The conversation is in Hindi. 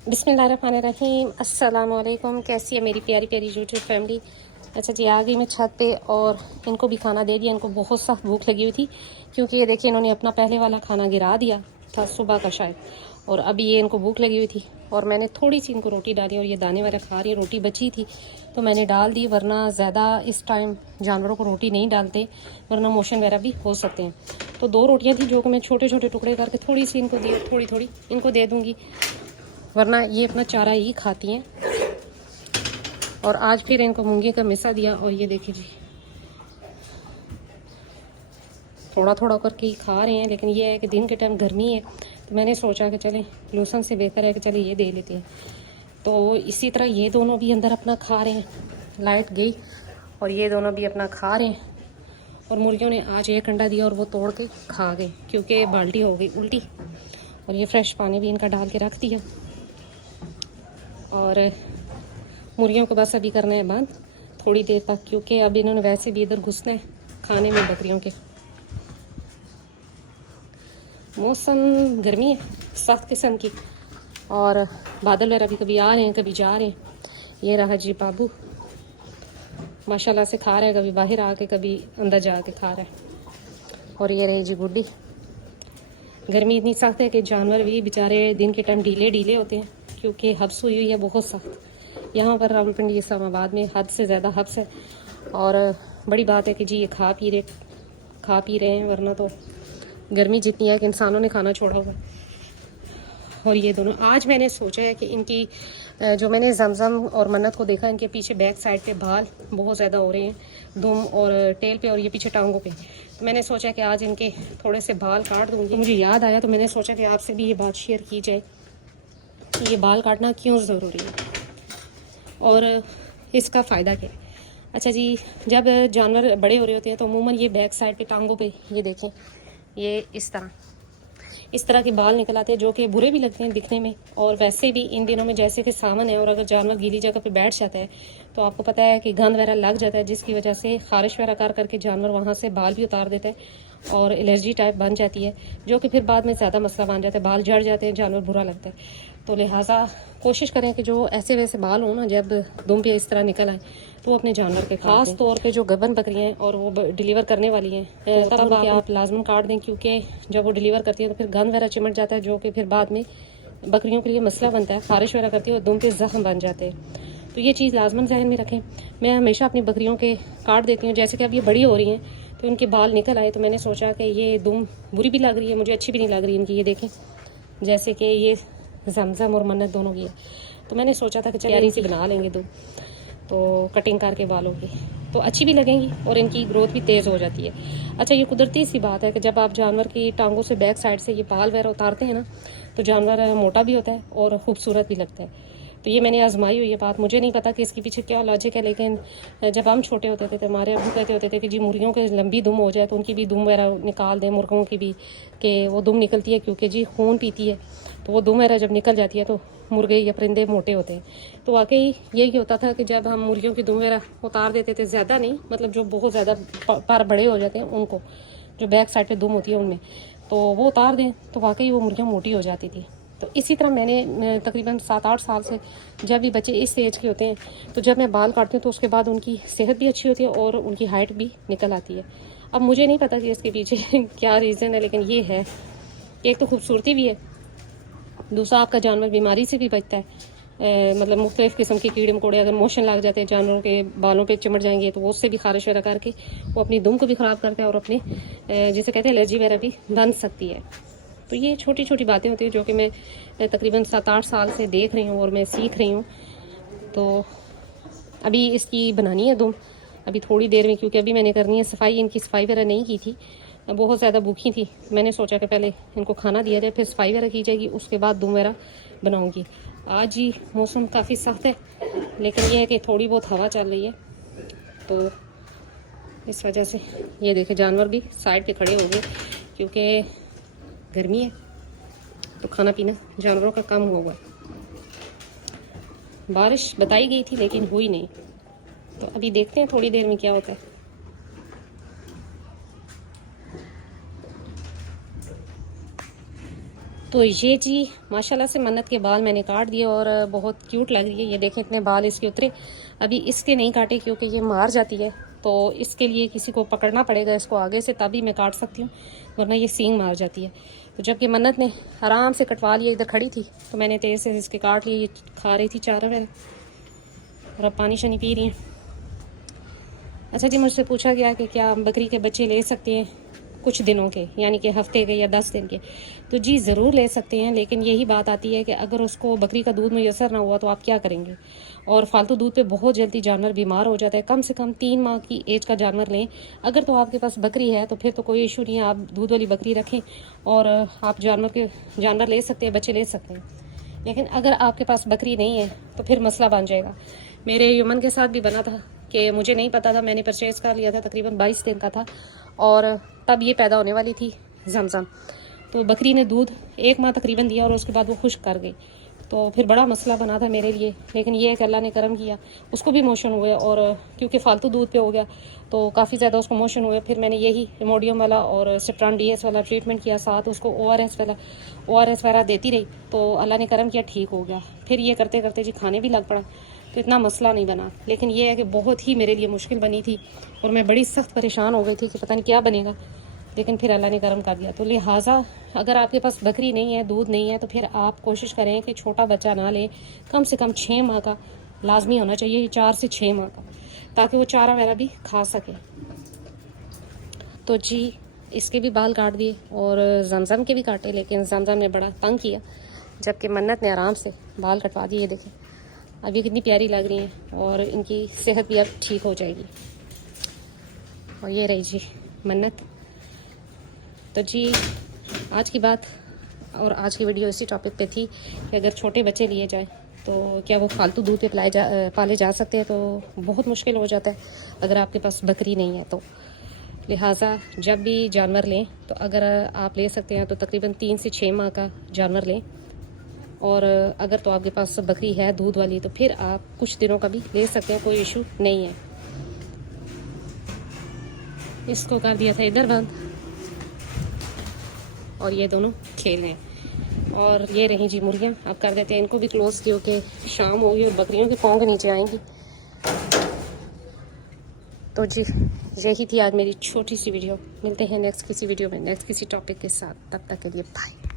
बिस्मिल्लाहिर्रहमानिर्रहीम। अस्सलाम वालेकुम। कैसी है मेरी प्यारी प्यारी यूट्यूब फैमिली। अच्छा जी, आ गई मैं छत पे और इनको भी खाना दे दिया। इनको बहुत सख्त भूख लगी हुई थी क्योंकि ये देखिए इन्होंने अपना पहले वाला खाना गिरा दिया था सुबह का शायद, और अभी ये इनको भूख लगी हुई थी और मैंने थोड़ी सी इनको रोटी डाली और ये दाने वगैरह खा रही है। रोटी बची थी तो मैंने डाल दी, वरना ज़्यादा इस टाइम जानवरों को रोटी नहीं डालते वरना मोशन वगैरह भी हो सकते हैं। तो 2 रोटियाँ थी जो कि मैं छोटे छोटे टुकड़े करके थोड़ी सी इनको दी, थोड़ी थोड़ी इनको दे दूँगी, वरना ये अपना चारा ही खाती हैं। और आज फिर इनको मूंगी का मिसा दिया और ये देखिए जी थोड़ा थोड़ा करके ही खा रहे हैं। लेकिन ये है कि दिन के टाइम गर्मी है तो मैंने सोचा कि चलें लूसन से बेहतर है कि चले ये दे लेते हैं। तो इसी तरह ये दोनों भी अंदर अपना खा रहे हैं। लाइट गई और ये दोनों भी अपना खा रहे हैं। और मुर्गियों ने आज एक अंडा दिया और वो तोड़ के खा गए क्योंकि बाल्टी हो गई उल्टी। और ये फ्रेश पानी भी इनका डाल के रख दिया। और मुर्गियों को बस अभी करना है बंद थोड़ी देर तक, क्योंकि अब इन्होंने वैसे भी इधर घुसना है खाने में बकरियों के। मौसम गर्मी है सख्त किस्म की और बादल वगैरह भी कभी आ रहे हैं कभी जा रहे हैं। ये रहा जी बाबू माशाल्लाह से खा रहा है, कभी बाहर आके कभी अंदर जाके खा रहा है। और ये रही जी गुड्डी। गर्मी इतनी सख्त है कि जानवर भी बेचारे दिन के टाइम ढीले ढीले होते हैं क्योंकि हब्स हुई हुई है बहुत सख्त। यहाँ पर रावलपिंडी इस्लामाबाद में हद से ज़्यादा हब्स है। और बड़ी बात है कि जी ये खा पी रहे हैं, वरना तो गर्मी जितनी है कि इंसानों ने खाना छोड़ा हुआ। और ये दोनों आज मैंने सोचा है कि इनकी जो मैंने जमजम और मन्नत को देखा, इनके पीछे बैक साइड पे बाल बहुत ज़्यादा हो रहे हैं, दुम और टेल पे और ये पीछे टांगों पे। तो मैंने सोचा कि आज इनके थोड़े से बाल काट दूँगी। मुझे याद आया तो मैंने सोचा कि आपसे भी ये बात शेयर की जाए कि ये बाल काटना क्यों ज़रूरी है और इसका फ़ायदा क्या है। अच्छा जी, जब जानवर बड़े हो रहे होते हैं तो अमूमन ये बैक साइड पे टांगों पे ये देखें ये इस तरह के बाल निकल आते हैं जो कि बुरे भी लगते हैं दिखने में। और वैसे भी इन दिनों में जैसे कि सावन है और अगर जानवर गीली जगह पे बैठ जाता है तो आपको पता है कि गंद वगैरह लग जाता है, जिसकी वजह से खारिश वगैरह कर करके जानवर वहाँ से बाल भी उतार देता है और एलर्जी टाइप बन जाती है, जो कि फिर बाद में ज़्यादा मसला बन जाता है, बाल झड़ जाते हैं, जानवर बुरा लगता है। तो लिहाजा कोशिश करें कि जो ऐसे वैसे बाल हो ना जब दुम पे इस तरह निकल आए तो अपने जानवर के खास तौर पे जो गबन बकरियां हैं और वो डिलीवर करने वाली हैं तो तब आप लाजमन काट दें, क्योंकि जब वो डिलीवर करती है तो फिर गंद वगैरह चिमट जाता है जो कि फिर बाद में बकरियों के लिए मसला बनता है, खारिश वगैरह करती है और दुम पे जख्म बन जाते हैं। तो ये चीज़ लाजमन जहन में रखें। मैं हमेशा अपनी बकरियों के काट देती हूँ। जैसे कि अब ये बड़ी हो रही हैं तो इनके बाल निकल आए तो मैंने सोचा कि ये दुम बुरी भी लग रही है, मुझे अच्छी भी नहीं लग रही इनकी। ये देखें जैसे कि ये जमजम और मन्नत दोनों की है, तो मैंने सोचा था कि चलिए सी बना लेंगे दो, तो कटिंग करके बालों की तो अच्छी भी लगेंगी और इनकी ग्रोथ भी तेज़ हो जाती है। अच्छा, ये कुदरती सी बात है कि जब आप जानवर की टांगों से बैक साइड से ये बाल वगैरह उतारते हैं ना तो जानवर मोटा भी होता है और ख़ूबसूरत भी लगता है। तो ये मैंने आजमाई हुई है बात, मुझे नहीं पता कि इसके पीछे क्या लॉजिक है, लेकिन जब हम छोटे होते थे तो हमारे अबू कहते होते थे कि जी मुर्गियों के लंबी दुम हो जाए तो उनकी भी दुम वगैरह निकाल दें, मुर्गों की भी, कि वो दुम निकलती है क्योंकि जी खून पीती है, तो वो दुम वगैरह जब निकल जाती है तो मुर्गे या परिंदे मोटे होते हैं। तो वाकई यही होता था कि जब हम मुर्गियों की दुम वगैरह उतार देते थे, ज़्यादा नहीं मतलब जो बहुत ज़्यादा पर बड़े हो जाते हैं उनको, जो बैक साइड पे दुम होती है उनमें, तो वो उतार दें तो वाकई वो मुर्गियाँ मोटी हो जाती थी। तो इसी तरह मैंने तकरीबन 7-8 साल से, जब भी बच्चे इस एज के होते हैं तो जब मैं बाल काटती हूँ तो उसके बाद उनकी सेहत भी अच्छी होती है और उनकी हाइट भी निकल आती है। अब मुझे नहीं पता कि इसके पीछे क्या रीज़न है, लेकिन ये है कि एक तो खूबसूरती भी है, दूसरा आपका जानवर बीमारी से भी बचता है। मतलब मुख्तलिफ़ किस्म के कीड़े मकोड़े अगर मोशन लग जाते हैं जानवरों के बालों पे चिमट जाएंगे तो वो उससे भी खारिश वगैरह करके वो अपनी दुम को भी ख़राब करता है और अपने जिसे कहते हैं एलर्जी वगैरह भी बन सकती है। तो ये छोटी छोटी बातें होती हैं जो कि मैं तकरीबन 7-8 साल से देख रही हूँ और मैं सीख रही हूँ। तो अभी इसकी बनानी है दुम अभी थोड़ी देर में, क्योंकि अभी मैंने करनी है सफाई, इनकी सफाई वगैरह नहीं की थी, बहुत ज़्यादा भूखी थी। मैंने सोचा कि पहले इनको खाना दिया जाए फिर सफाई वगैरह की जाएगी, उसके बाद दुम वगैरह बनाऊँगी। आज ही मौसम काफ़ी सख्त है लेकिन यह है कि थोड़ी बहुत हवा चल रही है, तो इस वजह से ये देखे जानवर भी साइड पे खड़े हो गए क्योंकि गर्मी है तो खाना पीना जानवरों का कम हुआ है। बारिश बताई गई थी लेकिन हुई नहीं, तो अभी देखते हैं थोड़ी देर में क्या होता है। तो ये जी माशाल्लाह से मन्नत के बाल मैंने काट दिए और बहुत क्यूट लग रही है। ये देखें इतने बाल इसके उतरे। अभी इसके नहीं काटे क्योंकि ये मार जाती है, तो इसके लिए किसी को पकड़ना पड़ेगा इसको आगे से, तभी मैं काट सकती हूँ, वरना ये सींग मार जाती है। तो जब ये मन्नत ने आराम से कटवा लिया, इधर खड़ी थी तो मैंने तेज़ से इसके काट लिए। ये खा रही थी चारा वगैरह और अब पानी शनी पी रही हैं। अच्छा जी, मुझसे पूछा गया कि क्या बकरी के बच्चे ले सकते हैं कुछ दिनों के, यानी कि हफ्ते के या 10 दिन के। तो जी ज़रूर ले सकते हैं, लेकिन यही बात आती है कि अगर उसको बकरी का दूध मैसर ना हुआ तो आप क्या करेंगे। और फालतू दूध पे बहुत जल्दी जानवर बीमार हो जाता है। कम से कम 3 माह की एज का जानवर लें। अगर तो आपके पास बकरी है तो फिर तो कोई इशू नहीं है, आप दूध वाली बकरी रखें और आप जानवर ले सकते हैं, बच्चे ले सकते हैं। लेकिन अगर आपके पास बकरी नहीं है तो फिर मसला बन जाएगा। मेरे यमन के साथ भी बना था कि मुझे नहीं पता था, मैंने परचेज़ कर लिया था, तकरीबन 22 दिन का था और तब ये पैदा होने वाली थी जमजम। तो बकरी ने दूध 1 माह तकरीबन दिया और उसके बाद वो खुश्क कर गई। तो फिर बड़ा मसला बना था मेरे लिए, लेकिन ये है कि अल्लाह ने करम किया, उसको भी मोशन हुए और क्योंकि फालतू दूध पे हो गया तो काफ़ी ज़्यादा उसको मोशन हुए। फिर मैंने यही इमोडियम वाला और सिप्रान DS वाला ट्रीटमेंट किया, साथ उसको ORS वगैरह देती रही, तो अल्लाह ने करम किया, ठीक हो गया। फिर ये करते करते जी खाने भी लग पड़ा, तो इतना मसला नहीं बना। लेकिन ये है कि बहुत ही मेरे लिए मुश्किल बनी थी और मैं बड़ी सख्त परेशान हो गई थी कि पता नहीं क्या बनेगा, लेकिन फिर अल्लाह ने करम कर दिया। तो लिहाजा अगर आपके पास बकरी नहीं है, दूध नहीं है, तो फिर आप कोशिश करें कि छोटा बच्चा ना लें। कम से कम 6 माह का लाजमी होना चाहिए, 4 से 6 माह का, ताकि वो चारा वगैरह भी खा सके। तो जी इसके भी बाल काट दिए और जमजम के भी काटे, लेकिन जमजम ने बड़ा तंग किया, जबकि मन्नत ने आराम से बाल कटवा दिए। देखें अब ये कितनी प्यारी लग रही हैं और इनकी सेहत भी अब ठीक हो जाएगी। और ये रही जी मन्नत। तो जी आज की बात और आज की वीडियो इसी टॉपिक पे थी कि अगर छोटे बच्चे लिए जाएं तो क्या वो फालतू दूध पे पाले जा सकते हैं। तो बहुत मुश्किल हो जाता है अगर आपके पास बकरी नहीं है तो। लिहाजा जब भी जानवर लें तो अगर आप ले सकते हैं तो तकरीबन 3 से 6 माह का जानवर लें, और अगर तो आपके पास बकरी है दूध वाली तो फिर आप कुछ दिनों का भी ले सकते हैं, कोई इशू नहीं है। इसको कर दिया था इधर बंद और ये दोनों खेल रहे हैं। और ये रही जी मुर्गियाँ, अब कर देते हैं इनको भी क्लोज, क्योंकि शाम होगी और बकरियों के पाँव के नीचे आएंगी। तो जी यही थी आज मेरी छोटी सी वीडियो। मिलते हैं नेक्स्ट किसी वीडियो में, नेक्स्ट किसी टॉपिक के साथ। तब तक के लिए बाय।